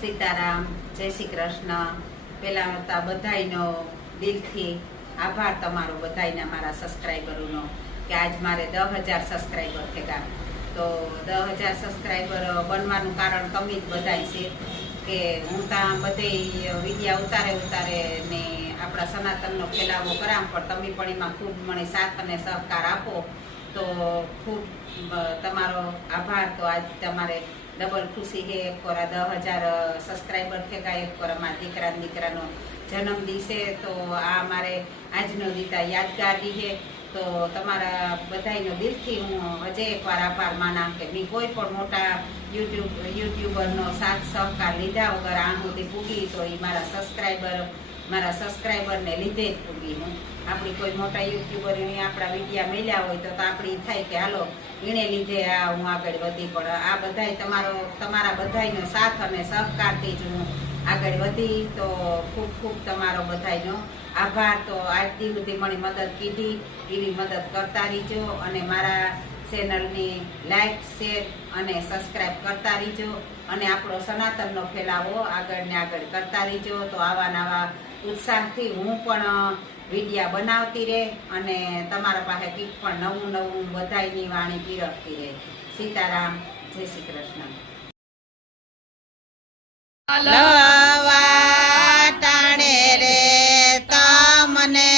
સીતારામ, જય શ્રી કૃષ્ણ. પહેલા હતા બધાયનો દિલથી આભાર તમારો બધાયના મારા સબસ્ક્રાઈબરોનો કે આજ મારે 10,000 સબસ્ક્રાઈબર થયા. તો 10,000 સબસ્ક્રાઈબર બનવાનું કારણ તમે જ બધાય છે કે હું ત્યાં બધે વિડીયા ઉતારે ને આપણા સનાતનનો ફેલાવો કરામ, પણ તમે પણ એમાં ખૂબ મને સાથ અને સહકાર આપો તો ખૂબ તમારો આભાર. તો આજ તમારે ડબલ ખુશી છે. એક વાર 10,000 સબસ્ક્રાઈબર થયા, એક વાર અમારા દીકરાનો જન્મદિન છે. તો આ મારે આજનો દીતા યાદગારી છે. તો તમારા બધાનો દિલથી હું હજે એકવાર આભાર માના કે મેં કોઈ પણ મોટા યુટ્યુબરનો સાથ સહકાર લીધા વગર આ સુધી પૂગી, તો એ મારા સબસ્ક્રાઈબરને લીધે જ પૂગી. હું આપણી કોઈ મોટા યુટ્યુબર આપણા વિડીયા મેળ્યા હોય તો આપણી થાય કે હાલો એને લીધે આ હું આગળ વધી, પણ આ બધાય તમારા બધાયનો સાથ અને સહકારથી જ હું આગળ વધી. તો ખૂબ ખૂબ તમારો બધાયનો આભાર. તો આજ દી સુધી મને મદદ કીધી એવી મદદ કરતા રહીજો અને મારા ચેનલની લાઈક, શેર અને સબસ્ક્રાઈબ કરતા રહીજો અને આપણો સનાતનનો ફેલાવો આગળ ને આગળ કરતા રહીજો. તો આવા નવા ઉત્સાહથી હું પણ વિડીયા બનાવતી રહે અને તમારા પાસે કંઈક પણ નવું બધાયની વાણી પીરસતી રહે. સીતારામ, જય શ્રી કૃષ્ણ. ટાણે રે તમને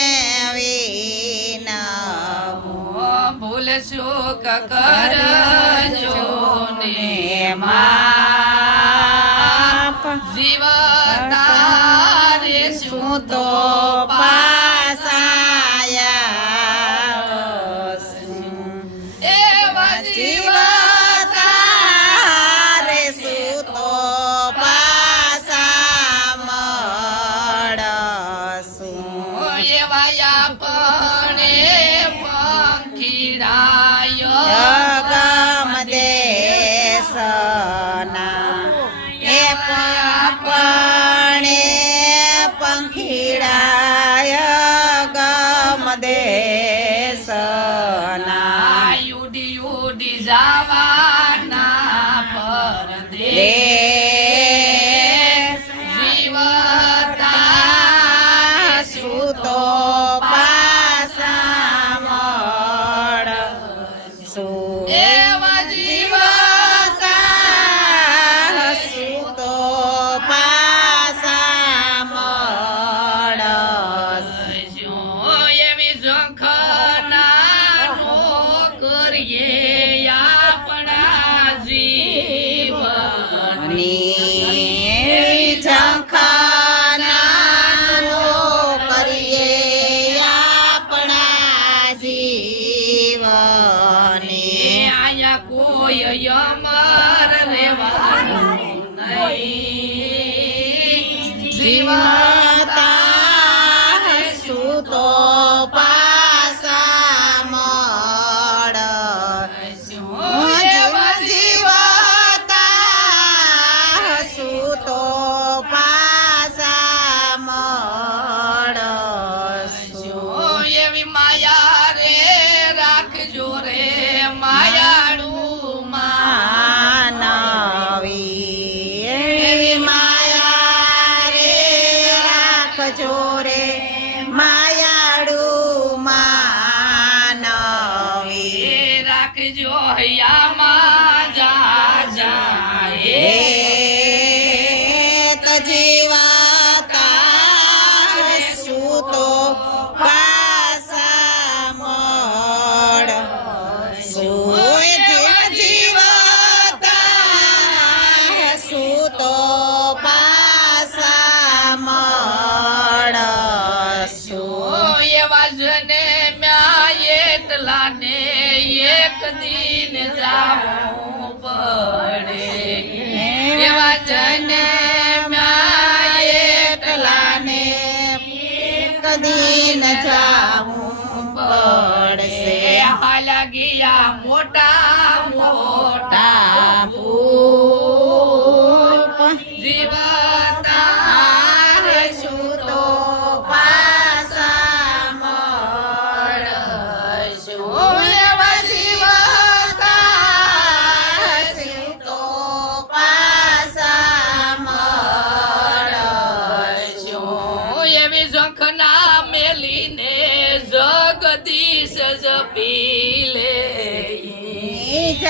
ભૂલ શોક કરજો ને માપ, જીવ તારે શું તો પાસાયા એવા જીવ તારે શું તો પાસા મળશું એવા આપણે પંખીડાયો ગમ દેશના એ આપણે પંખીડાય ગમ દેશના ઉડી ઉડી જવાના પરદેશ, જીવતા શું તો પાસા મળશું એવા જીવતા શું તો પાસા મળશું એવી ઝંખના નોકરીએ આપણા જીવન ઝંખાનાનો કરીએ આપણા જીવને આયા કોઈ અમર રહેવાનું નહીં, જીવતા શું તો પાસા મળશું એવા જીવતા શું તો પાસા મળશું એવી માયા રે રાખજો રે માયાળું માનવી એવી માયા રે રાખજો રે માયાળુ માનવી રાખજો હૈયામાં જા જાય એ તો જીવતા શું તો પાસા મળશું જીવતા શું તો પાસા મળશું એવા જને મ્યા એટલા ને એક દિન જાવું પડે, એવા જને મ્યા એટલા ને કદી ન જાવું પડશે હાલા ગયા મોટા મોટા ભૂપ જીવતા શું તો પાસા મળશું એવા જીવતા શું તો પાસા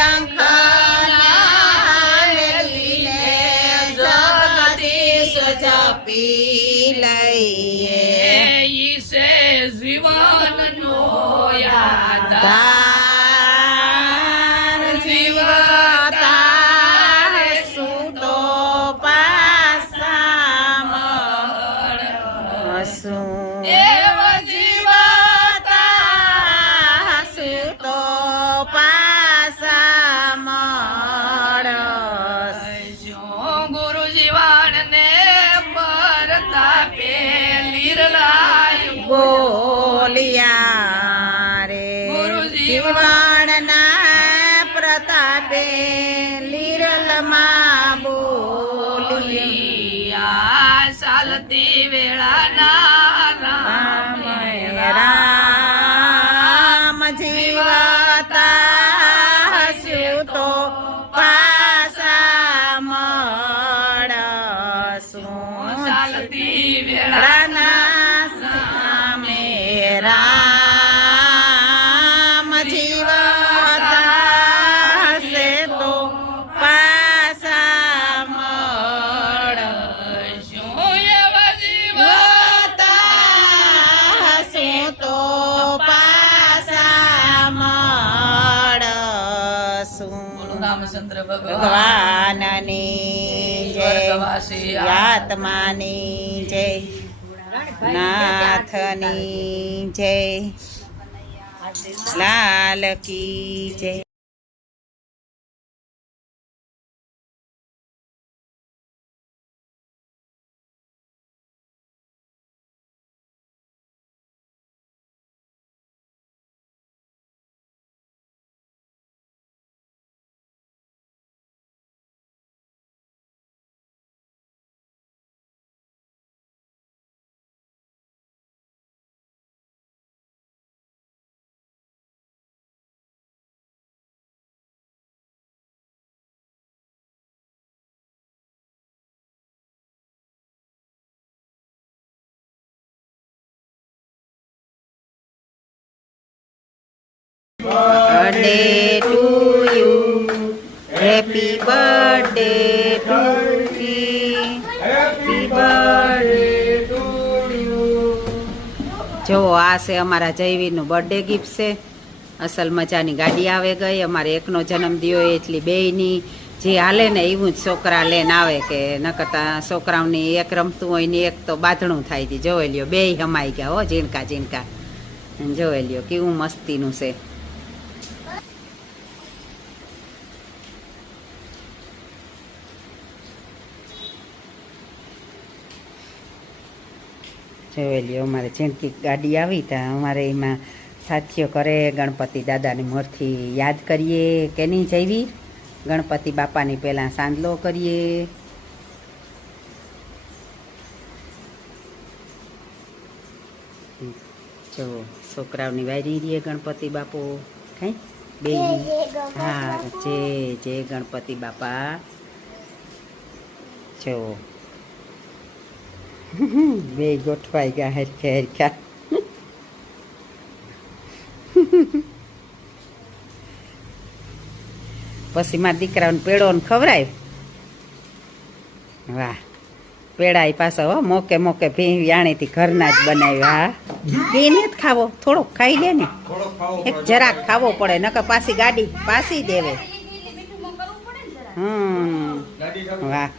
શંખના લીને જગદીશ જપી લઈએ ઈસે જીવનનો યાદ તાર જીવતા સુતો પાસા મળશું એવ જીવતા સુતો પાસા મળશું ગુરુ જીવાણને પરતાપે લીરલાય બોલિયા રે ગુરુ જીવણના પ્રતાપે લીરલમાં બોલિયા ચાલતી વેળાના રામ રામ જીવતા સુતો પાસા મળશું ચાલતી વેળા રાના સામે રામ જીવતા સે તો પાસા મળશું શું તો પાસા મળશું રામચંદ્ર ભગવાન ભગવાનની જય સ્વર્ગવાસી આત્માની જય નાથની જય લાલ કી જય birthday to you. Happy birthday to you. Happy birthday to you. જો આ છે અમારા જયવીરનું બર્થડે ગિફ્ટ છે. અસલ મજાની ગાડી આવે ગઈ. અમારે એકનો જન્મ દિયો એટલી બેયની જે હાલે ને એવું જ છોકરા લઈને આવે કે ન કરતા છોકરાઓની એક રમતું હોય ને એક તો બાંધણું થાય હતી. જોઈ લ્યો બેય હમાઈ ગયા હો ઝીણકા ઝીણકા. જોઈ લ્યો કેવું મસ્તીનું છે. જોઈ લ્યો અમારે ઝીણકી ગાડી આવી ત્યાં અમારે એમાં સાથીઓ કરે ગણપતિ દાદાની મૂર્તિ યાદ કરીએ કે નહીં જયવીર? ગણપતિ બાપાની પહેલાં સાંદલો કરીએ. જો છોકરાઓની વાયરી રહીએ ગણપતિ બાપો કઈ બે હા જય જય ગણપતિ બાપા. જો બે ગોઠવાઈ ગયા હરખે હરખા. પછી મારા દીકરાઓને પેડો ને ખવડાય. વાહ પેડા પાછો હો મોકે મોકે ભીંવી આણીથી ઘરના જ બનાવ્યા. હા એને જ ખાવો થોડોક ખાઈ લે ને એક જરાક ખાવો પડે નકર પાછી ગાડી પાછી દેવે. વાહ